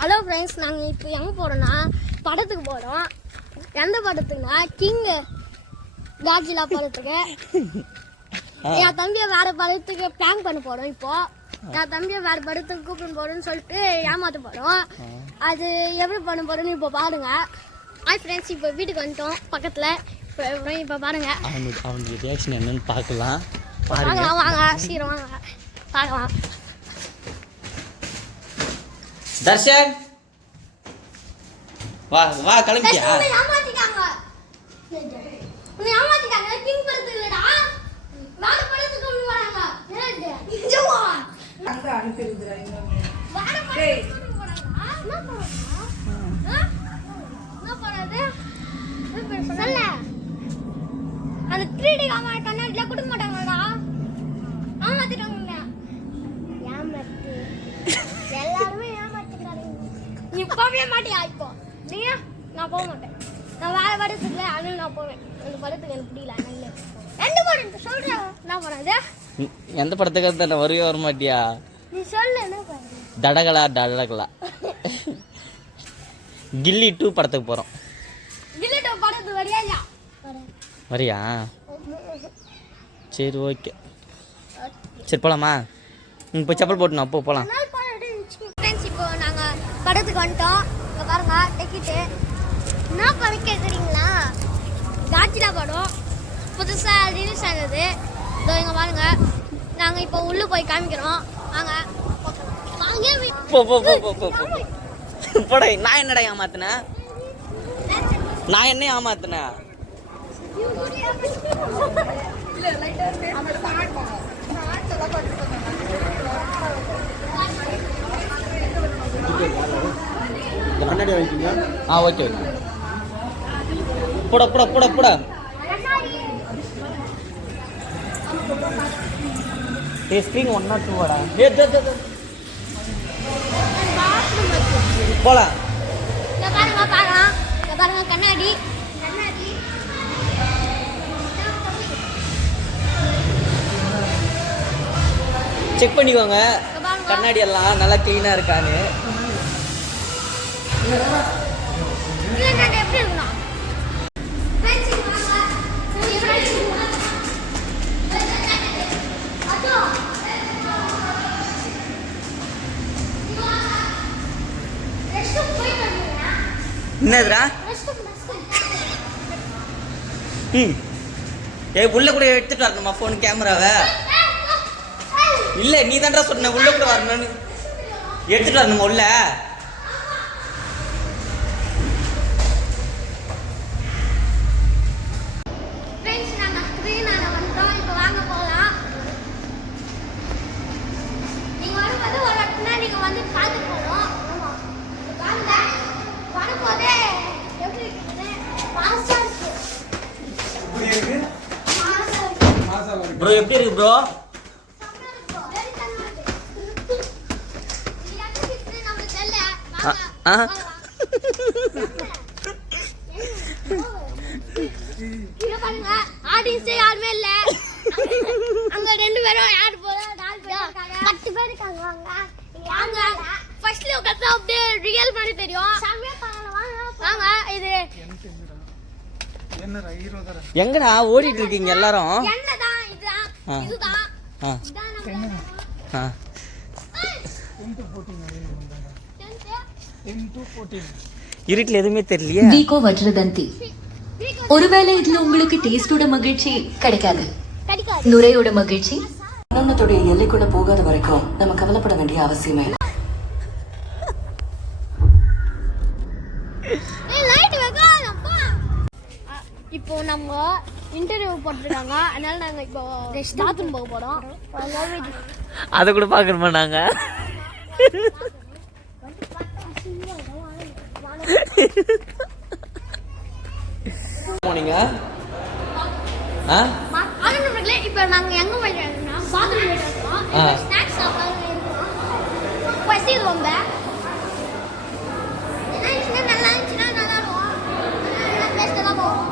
Hello friends, நாங்கள் இப்போ எங்கே போகிறோன்னா படத்துக்கு போகிறோம். எந்த படத்துக்குன்னா கிங் காட்ஜிலா படத்துக்கு. என் தம்பியை வேறு படத்துக்கு பிளான் பண்ண போகிறோம். இப்போது என் தம்பியை வேறு படத்துக்கு கூப்பிட்டு போகிறோன்னு சொல்லிட்டு ஏமாற்ற போகிறோம். அது எப்படி பண்ண போகிறோன்னு இப்போ பாருங்கள். ஹாய் ஃப்ரெண்ட்ஸ், இப்போ வீட்டுக்கு வந்துட்டோம் பக்கத்தில். இப்போ பாருங்கள் அவனுடைய ரியாக்ஷன் என்னன்னு பார்க்கலாம். வாங்க சீக்கிரம் வாங்க பார்க்கலாம். தர்ஷன் வா வா கிளம்பியா? ஏமாத்திட்டாங்க. கிங் படத்துக்கு இல்லடா, வேற படத்துக்கு கொண்டு வராங்க. என்னது நிஜமா அங்க அனுப்பிடுறா. வேற படத்துக்கு கொண்டு வராங்க. என்ன படது? சொல்ல அந்த 3D கண்ணாடில கொடுக்க மாட்டாங்கடா. ஏமாத்திட்டாங்க. ஏமாத்து எல்லாரும் ஏமாத்திட்டாங்க. நீ போவே மாட்டியா? இப்போ நீ நான் போக மாட்டேன். நான் வேற படத்துக்கு அதனால நான் போவேன். அந்த படத்துக்கு எனக்கு பிடிக்கல. அதனால ரெண்டு படம் சொல்றேன். என்ன பண்ணாது? எந்த படத்துக்கு தான் வரவே வர மாட்டியா? நீ சொல்லு. என்ன பண்ணு? தடகளா கில்லி 2 படத்துக்கு போறோம். கில்லி 2 படத்துக்கு வரியா இல்லையா? வரியா? சரி ஓகே, சரி போலாமா? இப்போ செப்பல் போட்டு அப்போ போகலாம். ஃப்ரெண்ட்ஸ், இப்போ நாங்கள் படத்துக்கு வந்துட்டோம். இப்போ பாருங்க டிக்கெட்டு. என்ன படம் கேட்குறீங்களா? காட்ஜிலா படம் புதுசாக ரிலீஸ் ஆகுது. இதோ இங்கே பாருங்க. நாங்கள் இப்போ உள்ளே போய் காமிக்கிறோம். வாங்க வாங்க. போ போ போ போ போ போட. நான் என்னடா ஏமாத்தினேன்? நான் என்ன ஏமாத்தினேன்? ஓகே போட போட போட போட. ஸ்க்ரீன் 1 or 2 வாடா. போலாம். பாருங்க கண்ணாடி. செக் பண்ணிக்கோங்க கண்ணாடி எல்லாம் நல்லா கிளீனா இருக்கான்னு. எப்படி இருக்கணும்? என்னதுடா? உள்ள கூட எடுத்துட்டு வரணுமா போன் கேமராவை? இல்ல நீ தான்டா சொன்ன உள்ள கூட வரணும்னு. எடுத்துட்டு வரணுமா உள்ள? ப்ரோ எப்படி இருக்கு ப்ரோ? ஆடியன்ஸே யாருமே இல்ல. அங்க ரெண்டு பேரும் யார் போல 4 பேர் இருக்காங்க. 10 பேர் இருக்காங்க. வாங்க ஃபர்ஸ்ட்ல உட்கார்ந்தா அப்படியே ரியல் மாதிரி தெரியும். சாமியா பாருங்க. வாங்க இது என்னடா ஹீரோ தான? எங்கடா ஓடிட்டு இருக்கீங்க எல்லாரும்? என்னடா இதுதான் இதுதான் என்னடா? இருட்டில் எதுவுமே தெரியலையே. வீகோ வஜ்ரதந்தி. ஒருவேளை இதுல உங்களுக்கு டேஸ்டோட மகிழ்ச்சி கிடைக்காது, நுரையோட மகிழ்ச்சி. இன்னொன்னத்தோட எல்லைக்குள்ள போகாத வரைக்கும் நம்ம கவலைப்பட வேண்டிய அவசியமே இல்லை. இப்போ நம்ம இன்டர்வியூ போட்டிருக்காங்க. அதனால நாங்க இப்போ பாத்ரூம் போக போறோம். அதை கூட பார்க்கணுமா நாங்க? போனீங்க? இப்போ நாங்க எங்க போயிட்டோம்னா பாத்ரூம் போயிட்டோம். ஸ்நாக்ஸ் சாப்பிடலாம் இருக்கோம். பசி ரொம்ப நல்லா இருந்துச்சுன்னா நல்லா இருக்கும். பெஸ்ட் தான் போவோம்.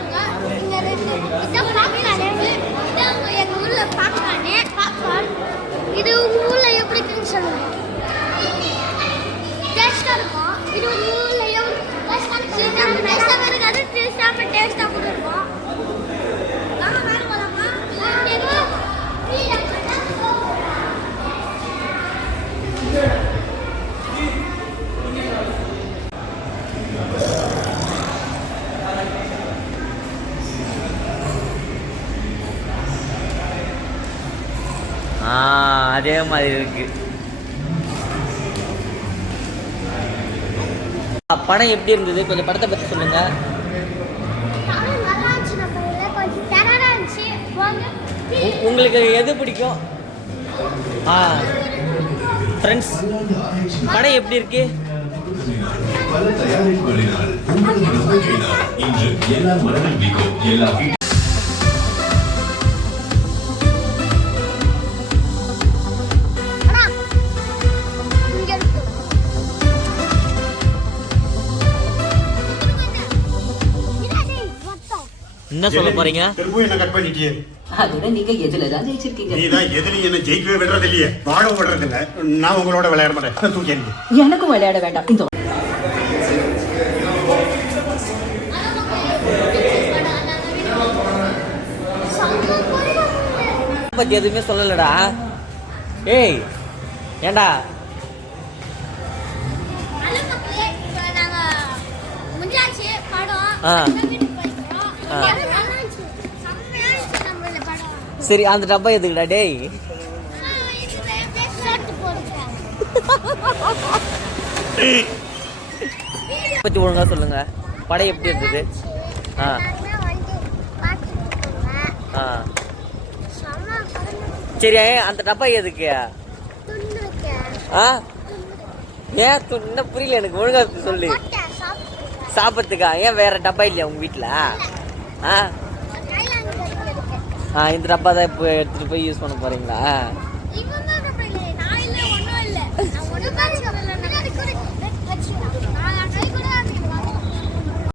இங்க ரெண்டு இதான் பாப்கார்ன். இதான் எங்க ஊர்ல பாப்கார்ன். இது உங்க ஊர்ல எப்படி இருக்குன்னு சொல்லுங்க. டேஸ்டா இருக்கும். இது உங்க ஊர்ல டேஸ்டா இருக்காது. டேஸ்டா கூட இருக்கும். வாங்க மேல போலாமா? அதே மாதிரி இருக்கு. படம் எப்படி இருந்தது? கொஞ்சம் படத்தை பத்தி சொல்லுங்க. உங்களுக்கு எது பிடிக்கும்? ஃப்ரெண்ட்ஸ், படம் எப்படி இருக்கு? பல தயாரிப்புகளினால் உங்கள் நம்பிக்கையினால் இன்று எல்லா மனதில் வீக்கும் எல்லா என்ன சொல்ல போறீங்க? திரும்பவும் என்ன கட் பண்ணிட்டியே? அதோட நீங்க எதுலதான் ஜெயிச்சிருக்கீங்க? நீதான் எதுலையும் என்ன ஜெயிக்கவே விடுறது இல்லையே, வாழ விடுறது இல்ல. நான் உங்களோட விளையாட மாட்டேன். தூக்கி எறிங்க. எனக்கும் விளையாட வேண்டாம். இந்த பத்தி எதுவுமே சொல்லலடா. ஏய் ஏண்டா சரி, அந்த டப்பா எதுக்குடா? டேய் பத்தி ஒழுங்கா சொல்லுங்க. படம் எப்படி இருந்தது? சரி, அந்த டப்பா எதுக்கு? ஏன் என்ன புரியல எனக்கு, ஒழுங்கா சொல்லு. சாப்பிட்றதுக்கா? ஏன் வேற டப்பா இல்லையா உங்க வீட்டுல? இந்த டப்பா தான் இப்போ எடுத்துட்டு போய் யூஸ் பண்ண போறீங்களா?